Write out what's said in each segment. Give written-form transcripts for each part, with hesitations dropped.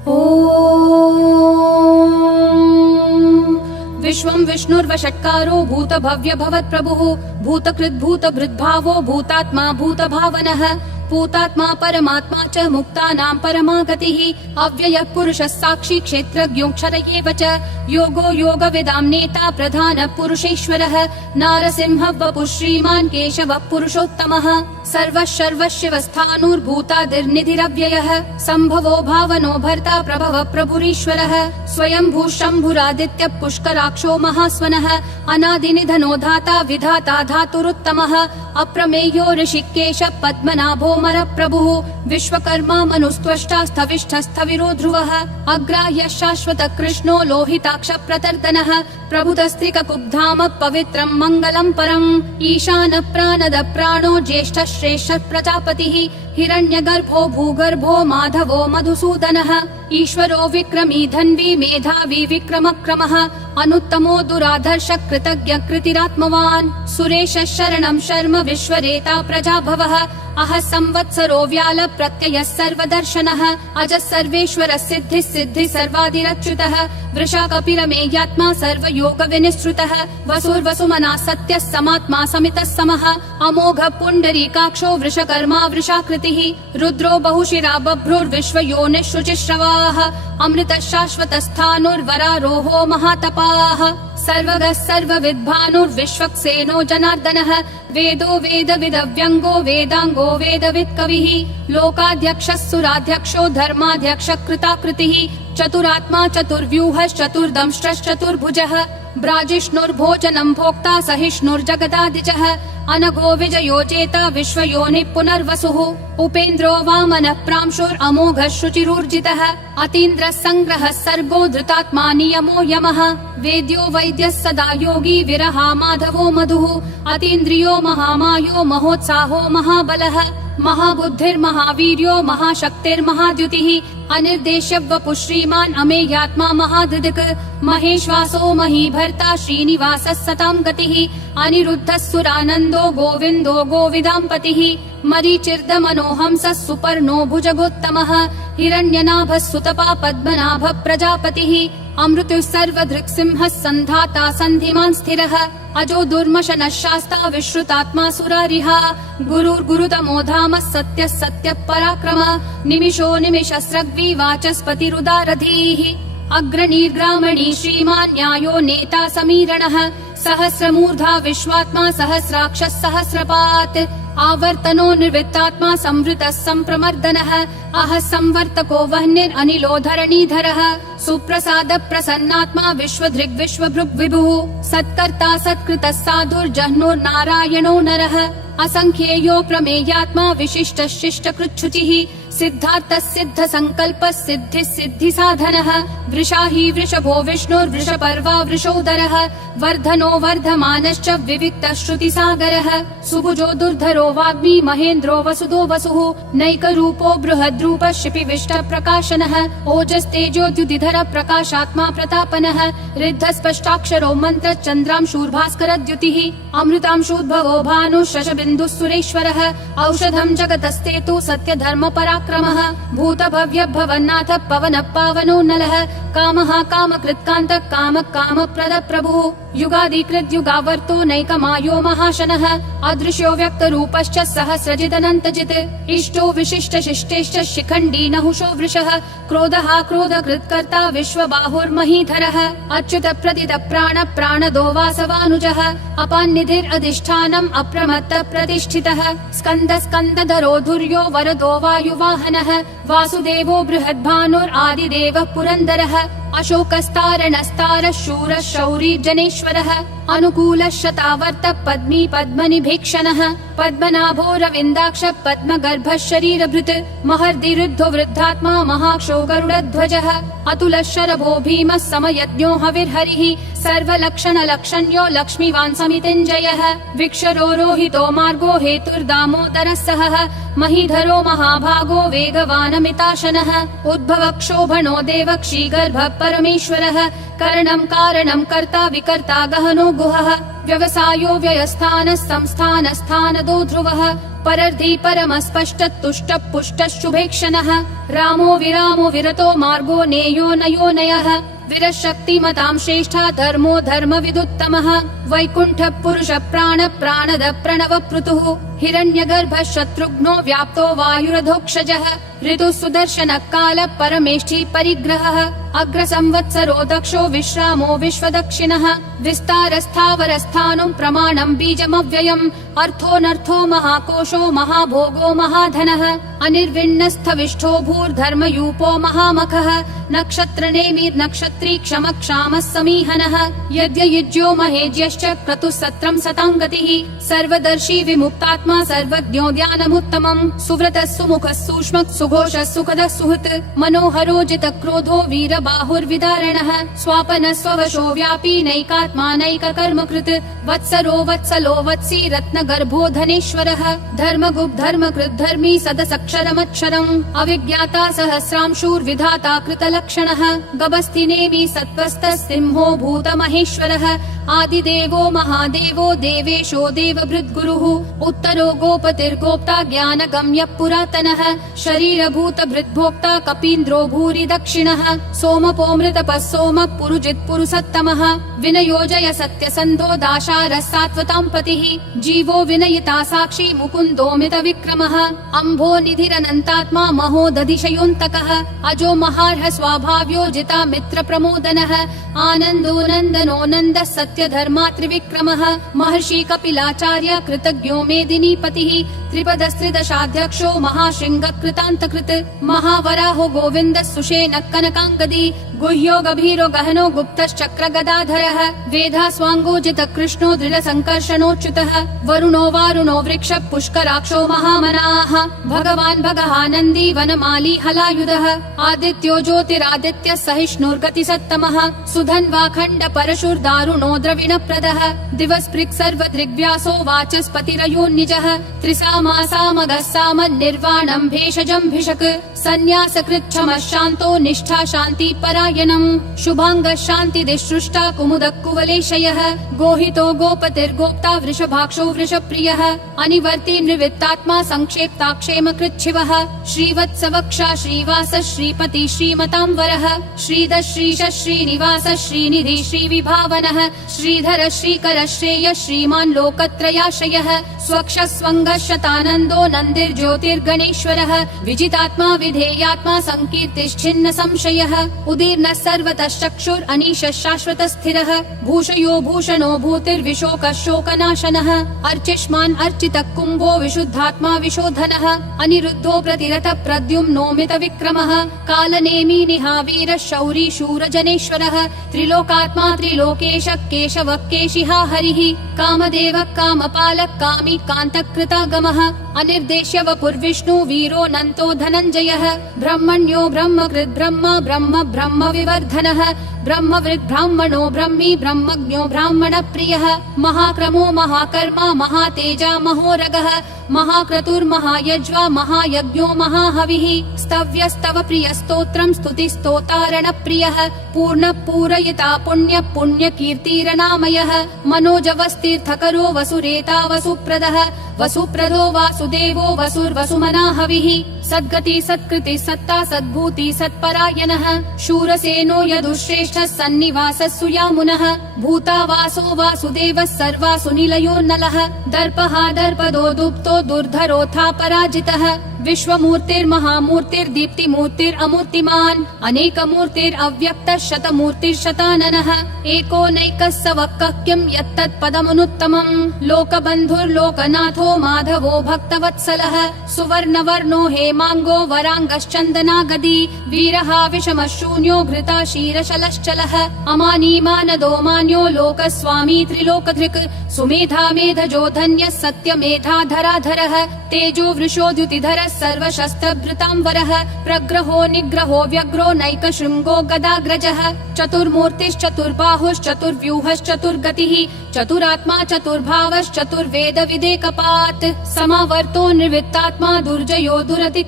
विश्वं विष्णुर्वषट्कारो भूतभव्य भवत्प्रभुः भूतकृद्भूतभृद्भावो भूतात्मा भूतभावनः भूतात्मा परमात्मा च मुक्तानां परमा गतिः अव्ययः पुरुषः साक्षी क्षेत्रज्ञोऽक्षर एव च योगो योगविदां नेता प्रधानः पुरुषेश्वरः नारसिंहः वपुः श्रीमान् केशवः पुरुषोत्तमः सर्वः सर्वशिवस्थाणुर्भूतादिर्निधिरव्ययः सम्भवो भावनो भर्ता प्रभवः प्रभुरीश्वरः स्वयंभू शम्भुरादित्यः पुष्कराक्षो महास्वनः अनादिनिधनो धाता विधाता धातुरुत्तमः अप्रमेयो ऋषिकेश पद्मनाभो प्रभुः विश्वकर्मा मनुस्त्वष्टा स्थविष्ठस्थविरो ध्रुवः अग्राह्य शाश्वत कृष्णो लोहिताक्ष प्रतर्दनः प्रभुतस्त्रिककुब्धाम पवित्रं मङ्गलं परम् ईशान प्राणद प्राणो ज्येष्ठ श्रेष्ठ प्रजापतिः हिरण्यगर्भो भूगर्भो माधवो मधुसूदनः ईश्वरो विक्रमी धन्वी मेधावी विक्रमक्रमः अनुत्तमो दुराधर्ष कृतज्ञ कृतिरात्मवान् सुरेश शरणं शर्म विश्वरेता प्रजाभवः अह संवत्सरो व्याल प्रत्ययः सर्वदर्शनः अज सर्वेश्वर सिद्धिः सिद्धि सर्वादिरच्युतः वृषा कपिलमेयात्मा सर्वयोग विनिश्रुतः वसुर्वसुमना सत्यः समात्मा समितः समः अमोघ पुण्डरीकाक्षो वृषकर्मा वृषाकृतिः रुद्रो बहुशिरा बभ्रुर्विश्वयोनिः शुचिश्रवाः अमृतः शाश्वतस्थाणुर्वरारोहो महातपाः सर्वगः सर्वविद्भानुर्विश्वक्सेनो जनार्दनः वेदो वेदविदव्यङ्गो वेदाङ्गो वेदवित् कविः लोकाध्यक्षः सुराध्यक्षो धर्माध्यक्ष कृताकृतिः चतुरात्मा चतुर्व्यूहश्चतुर्दंष्ट्रश्चतुर्भुजः ब्राजिष्णुर्भोजनं भोक्ता सहिष्णुर्जगदादिजः अनघो विजयो जेता विश्वयोनिः पुनर्वसुः उपेन्द्रो वामनः प्रांशुरमोघः शुचिरूर्जितः अतीन्द्रः सङ्ग्रहः सर्गो धृतात्मा नियमो यमः वेद्यो वैद्यः सदा योगी विरहा माधवो मधुः अतीन्द्रियो महामायो महोत्साहो महाबलः महाबुद्धिर्महावीर्यो महाशक्तिर्महाद्युतिः अनिर्देश्य वपुः श्रीमान् अमेयात्मा महाधृदिक् महेश्वासो महीभर्ता श्रीनिवासः सतां गतिः अनिरुद्धः सुरानन्दो गोविन्दो गोविदाम्पतिः मरीचिर्दमनोहंसः सुपर्णो भुजगोत्तमः हिरण्यनाभः सुतपा पद्मनाभः प्रजापतिः अमृतुः सर्वधृक्सिंहः सन्धाता सन्धिमान् स्थिरः अजो दुर्मशनः शास्ता विश्रुतात्मा सुरारिः गुरुर्गुरुतमो धामः सत्यः सत्यः पराक्रमः निमिषो निमिषस्रग्वी वाचस्पतिरुदारधीः अग्रणीर्ग्रामणी श्रीमान् न्यायो नेता समीरणः सहस्रमूर्धा विश्वात्मा सहस्राक्षः सहस्रपात् आवर्तनो निर्वृत्तात्मा संवृतः सम्प्रमर्दनः अह संवर्तको वह्निरनिलो धरणीधरः सुप्रसाद प्रसन्नात्मा विश्वधृग् विश्वभृग् विभुः सत्कर्ता सत्कृतः साधुर्जह्नुर्नारायणो नरः असंख्येयो प्रमेयात्मा विशिष्ट शिष्ट कृच्छुचिः सिद्धार्थः सिद्ध संकल्पः सिद्धिः सिद्धि साधनः वृषाही वृषभो विष्णुर्वृषपर्वा वृषोदरः वर्धनो वर्धमानश्च विविक्तः श्रुतिसागरः सुभुजो दुर्धरो वाग्मी महेन्द्रो वसुदो वसुः नैकरूपो बृहद्रूपः शिपिविष्ट प्रकाशनः ओजस्तेजोद्युतिधर प्रकाशात्मा प्रतापनः ऋद्धस्पष्टाक्षरो मन्त्र चन्द्रांशूर्भास्करद्युतिः अमृतांशूद्भवो भानुः शशबिन्दुः सुरेश्वरः औषधं जगतस्तेतु सत्यधर्म पराक्रमः भूतभव्य भवन्नाथ पवनः पावनो नलः कामः कामकृत्कान्तः कामः कामप्रद प्रभुः युगादिकृत् युगावर्तो नैकमायो महाशनः अदृश्यो व्यक्तरूपश्च सहस्रजिदनन्तजित् इष्टो विशिष्ट शिष्टेश्च शिखण्डी नहुषो वृषः क्रोधः क्रोधकृत्कर्ता विश्वबाहुर्महीधरः अच्युत प्रदित प्राण प्राणदो वासवानुजः अपान्निधिरधिष्ठानम् अप्रमत्त प्रतिष्ठितः स्कन्द स्कन्दधरो धुर्यो वरदो वायुवाहनः वासुदेवो बृहद्भानुरादिदेवः पुरन्दरः अशोकस्तारणस्तारः शूरः शौरी जनेश्वरः अनुकूलः शतावर्त पद्मी पद्मनिभीक्षणः पद्मनाभो रविन्दाक्ष पद्मगर्भः शरीरभृत् महर्दिरुद्धो वृद्धात्मा महाक्षो गरुडध्वजः अतुलः शरभो भीमः समयज्ञो हविर्हरिः सर्वलक्षणलक्षण्यो लक्ष्मीवान् समितिञ्जयः विक्षरो रोहितो मार्गो हेतुर्दामोदरः सहः महीधरो महाभागो वेगवानमिताशनः उद्भव क्षोभणो देवक्षीगर्भः परमेश्वरः करणं कारणं कर्ता विकर्ता गहनो गुहः व्यवसायो व्ययस्थानः संस्थानस्थानदो ध्रुवः परर्धि परमस्पष्टतुष्ट पुष्ट शुभेक्षणः रामो विरामो विरतो मार्गो नेयो नयो नयः विरशक्तिमतां श्रेष्ठा धर्मो धर्म विदुत्तमः वैकुण्ठ पुरुष प्राण प्राणद प्रणव पृथुः हिरण्यगर्भ शत्रुघ्नो व्याप्तो वायुरधोक्षजः ऋतु सुदर्शन काल परमेष्ठी परिग्रहः अग्र संवत्सरो दक्षो विश्रामो विश्वदक्षिणः विस्तारस्थावरस्थानं प्रमाणं बीजमव्ययम् अर्थोऽनर्थो महाकोशो महाभोगो महाधनः अनिर्विण्णस्थविष्ठो भूर्धर्मयूपो महामखः नक्षत्रनेमिर्नक्षत्री क्षमक्षामः समीहनः यद्ययुज्यो महेज्यश्च क्रतुः सत्रं सताङ्गतिः सर्वदर्शी विमुक्तात्मा सर्वज्ञो ज्ञानमुत्तमम् सुव्रतः सुमुखः सूक्ष्मः सुघोषः सुखदः सुहृत् मनोहरो जितक्रोधो वीरबाहुर्विदारणः स्वापनः स्ववशो व्यापी नैकात्मा नैककर्मकृत् वत्सरो वत्सलो वत्सी रत्नगर्भो धनेश्वरः धर्मगुप् धर्मकृत् धर्मी सदसक्षरमक्षरम् अविज्ञाता सहस्रांशूर्विधाता कृतलक्षणः गभस्तिनेमि सत्त्वस्तः सिंहो भूतमहेश्वरः आदिदेवो महादेवो देवेशो देवभृद्गुरुः उत्तरो गोपतिर्गोप्ता ज्ञानगम्यः पुरातनः शरीरभूतभृद्भोक्ता कपीन्द्रो भूरि दक्षिणः सोमपोऽमृतपः सोमः पुरुजित् पुरुषोत्तमः विनयोजय सत्यसन्धो दाशारः सात्वतां पतिः जीवो विनयिता साक्षी मुकुन्दोमित विक्रमः अम्भो निधिरनन्तात्मा महोदधिशयोऽन्तकः अजो महार्ह स्वाभाव्यो जिता मित्र प्रमोदनः आनन्दो नन्दनो नन्दः सत्यधर्मा त्रिविक्रमः महर्षि कपिलाचार्य कृतज्ञो मेदिनीपतिः त्रिपदस्त्रिदशाध्यक्षो महाशृङ्ग कृतान्तकृत् महावराहो गोविन्दः सुषेण कनकाङ्गदी गुह्यो गभीरो गहनो गुप्तश्चक्र गदाधरः वेधास्वाङ्गोजित कृष्णो दृढ संकर्षणोच्युतः वरुणो वारुणो वृक्ष पुष्कराक्षो महामनाः भगवान् भगहानन्दी वनमाली हलायुधः आदित्यो ज्योतिरादित्य सहिष्णुर्गति सत्तमः सुधन्वाखण्ड परशुर्दारुणो द्रविणप्रदः दिवस्पृक् सर्वदृग्व्यासो वाचस्पतिरयोन्निजः त्रिसामासामगः सामन्निर्वाणं भेषजं भिषक् सन्न्यासकृच्छमः शान्तो निष्ठा शान्ति परायणम् शुभाङ्गः शान्तिदिसृष्टा कुमुदः कुवलेशयः गोहितो गोपतिर्गोप्ता वृषभाक्षो वृषप्रियः अनिवर्ति निवृत्तात्मा संक्षेप्ता क्षेमकृच्छिवः श्रीवत्सवक्षा श्रीवास श्रीपति श्रीमतांवरः श्रीधर श्रीश श्रीनिवास श्रीनिधि श्रीविभावनः श्रीधर श्रीकर श्रेय श्रीमान् लोकत्रयाश्रयः स्वक्ष स्वङ्गः शतानन्दो नन्दिर्ज्योतिर्गणेश्वरः विजितात्मा विधेयात्मा संकीर्तिश्छिन्न संशयः उदीर्णः सर्वतः चक्षुर् अनीशः शाश्वतः स्थिरः भूषयो भूषणो भूतिर्विशोकः शोकनाशनः अर्चिष्मान् अर्चितः कुम्भो विशुद्धात्मा विशोधनः अनिरुद्धो प्रतिरथ प्रद्युम्नोमित विक्रमः कालनेमी निहावीरः शौरी शूरजनेश्वरः त्रिलोकात्मा त्रिलोकेश केशवः केशिहा हरिः कामदेवः कामपालः कामी कान्तकृतागमः अनिर्देश्य वपुर्विष्णु वीरो नन्तो धनञ्जयः ब्रह्मण्यो ब्रह्मकृत् ब्रह्म ब्रह्म ब्रह्म विवर्धनः ब्रह्मवृद् ब्राह्मणो ब्रह्मी ब्रह्मज्ञो ब्राह्मण प्रियः महाक्रमो महाकर्मा महातेजा महोरगः महाक्रतुर्महायज्वा महायज्ञो महाहविः स्तव्यस्तव प्रियस्तोत्रम् स्तुतिस्तोतारण प्रियः पूर्ण पूरयिता पुण्य पुण्य कीर्तिरनामयः मनोजवस्तीर्थकरो वसुरेता वसुप्रदः वसुप्रदो वासुदेवो वसुर्वसुमना हविः सद्गति सत्कृति सत्ता सद्भूति सत्परायणः शूरसेनो यदुश्रेष्ठः सन्निवासः सुयामुनः भूतावासो वासुदेवः सर्वासु निलयो नलः दर्पः दर्पदो दुप्तो दुर्धरोऽथा पराजितः विश्वमूर्तिर्महामूर्तिर्दीप्तिमूर्तिरमूर्तिमान् अनेकमूर्तिरव्यक्तः शतमूर्तिर्शताननः एको नैकः स वक्कः किं यत्तत्पदमनुत्तमम् लोकबन्धुर्लोकनाथो माधवो भक्तवत्सलः सुवर्णवर्णो हेमाङ्गो वराङ्गश्चन्दनागदी वीरः विषमः शून्यो घृता क्षीरशलश्चलः अमानी मानदो मान्यो लोकस्वामी त्रिलोकधृक् सुमेधा मेधजो धन्यः सत्यमेधाधराधरः तेजो वृषोद्युतिधरः सर्वशस्त्रभृतांवरः प्रग्रहो निग्रहो व्यग्रो नैकशृङ्गो गदाग्रजः चतुर्मूर्तिश्चतुर्बाहुश्चतुर्व्यूहश्चतुर्गतिः चतुरात्मा चतुर्भावश्चतुर्वेद विदेकपात् समावर्तो निर्वृत्तात्मा दुर्जयो दुरतिक्रमः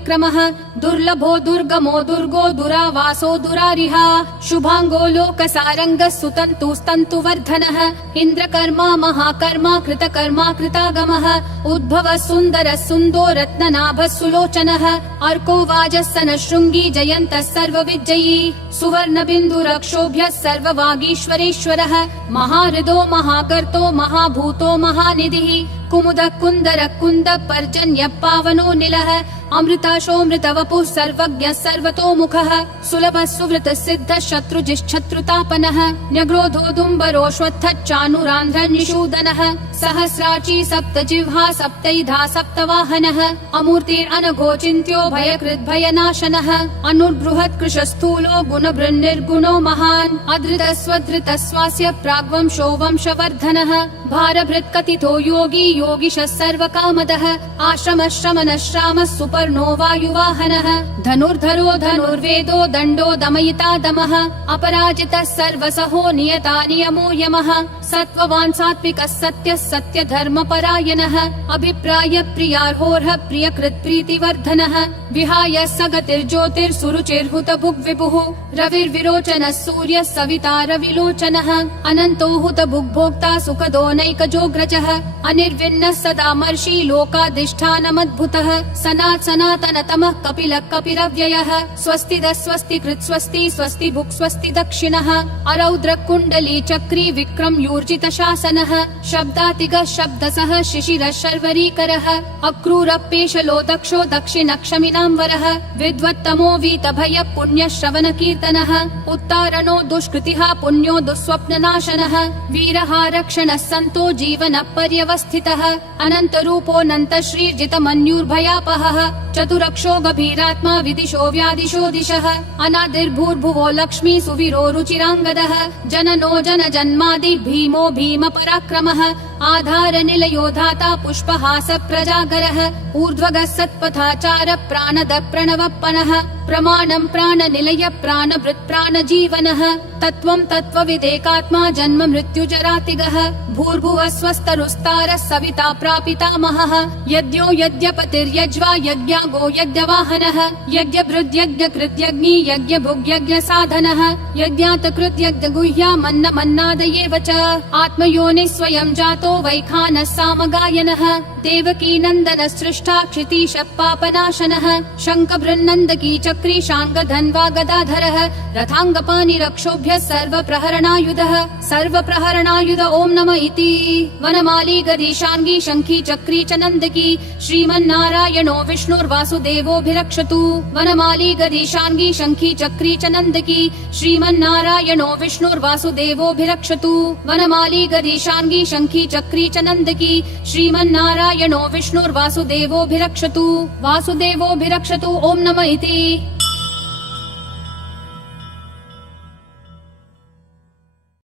विक्रमः दुर्लभो दुर्गमो दुर्गो दुरावासो दुरारिहा शुभांगो लोकसारंगः सुतन्तुस्तन्तुवर्धनः इन्द्रकर्मा महाकर्मा कृतकर्मा कृतागमः उद्भवः सुन्दरः सुन्दो रत्ननाभः सुलोचनः अर्को वाजस्सनः शृङ्गी जयन्तः सर्वविजयी सुवर्णबिन्दुरक्षोभ्यः सर्ववागीश्वरेश्वरः महाहृदो महाकर्तो महाभूतो महानिधिः कुमुदः कुन्दरः कुन्दः पर्जन्यः पावनो निलः अमृताशोऽमृतवपुः सर्वज्ञः सर्वतोमुखः सुलभः सुवृतः सिद्धः शत्रुजिश्शत्रुतापनः न्यग्रोधोदुम्बरोऽश्वत्थः चाणूरान्ध्रः निषूदनः सहस्राची सप्तजिह्वा सप्तैधा सप्तवाहनः अमूर्तिरनघोचिन्त्यो भयकृद्भयनाशनः अनुर्बृहत् कृशस्थूलो गुणभृन्निर्गुणो महान् अधृतः स्वधृतः स्वास्य प्राग्वंशो वंशवर्धनः भारभृत्कथितो योगी योगिशः सर्वकामदः आश्रमः श्रमणः श्रामः सुपर्णो वायुवाहनः धनुर्धरो धनुर्वेदो दण्डो दमयिता दमः अपराजितः सर्वसहो नियता नियमो यमः सत्त्ववान् सात्विकः सत्यः सत्यधर्मपरायणः अभिप्राय प्रियार्होर्ह प्रियकृत् प्रीतिवर्धनः विहाय सगतिर्ज्योतिर्सुरुचिर्हुतभुग्विभुः रविर्विरोचनः सूर्यः सविता रविलोचनः अनन्तो हुतभुग्भोक्ता सुखदो नैकजोग्रजः अनिर्विण्णः सदामर्षि लोकाधिष्ठानमद्भुतः सनातनतमः कपिलः कपिरव्ययः स्वस्तिदः स्वस्तिकृत् स्वस्ति स्वस्ति भुक् स्वस्ति दक्षिणः अरौद्र कुण्डली चक्री विक्रम यूर्जित शासनः शब्दातिगः शब्दसः शिशिरः शर्वरीकरः अक्रूरपेशलो दक्षो दक्षिणक्षमिनाम्बरः विद्वत्तमो वीतभय पुण्यः श्रवण कीर्तनः उत्तारणो दुष्कृतिः पुण्यो दुःस्वप्ननाशनः वीरः रक्षणः सन्तो जीवन पर्यवस्थितः अनन्तरूपोऽनन्त श्रीर्जितमन्युर्भयापहः चतुरक्षो गभीरात्मा विदिशो व्यादिशो दिशः अनादिर्भूर्भुवो लक्ष्मी सुवीरो रुचिराङ्गदः जननो जनजन्मादि भीमो भीम पराक्रमः आधार निलयो धाता पुष्पहास प्रजागरः ऊर्ध्वगः सत्पथाचार प्राणद प्रणवप्पनः प्रमाणं प्राणनिलय प्राणभृत् प्राणजीवनः तत्त्वं तत्त्वविदेकात्मा जन्म मृत्युजरातिगः भूर्भुवः स्वस्तरुस्तारः सविता प्रापितामहः यज्ञो यज्ञपतिर्यज्वा यज्ञागो यज्ञवाहनः यज्ञभृद्यज्ञकृत्यग्नि यज्ञभुग्यज्ञसाधनः यज्ञातकृत्यज्ञगुह्यामन्नमन्नादयेव च आत्मयोनिः स्वयं जातो वैखानः सामगायनः देवकी नन्दनः सृष्टा क्षितीशः पापनाशनः शङ्खबृन्नन्दकी चक्री शाङ्गधन्वा गदाधरः रथाङ्गपाणिरक्षोभ्यः सर्वप्रहरणायुधः सर्वप्रहरणायुध ॐ नमः इति वनमाली गदीशाङ्गी शङ्खी चक्री च नन्दकी श्रीमन्नारायणो विष्णुर्वासुदेवोऽभिरक्षतु वनमाली गदीशाङ्गी शङ्खी चक्री च नन्दकी श्रीमन्नारायणो विष्णुर्वासुदेवोऽभिरक्षतु वनमाली गदीशाङ्गी शङ्खी चक्री च नन्दकी श्रीमन्नारायणो विष्णुर्वासुदेवोऽभिरक्षतु वासुदेवोऽभिरक्षतु ॐ नमः इति।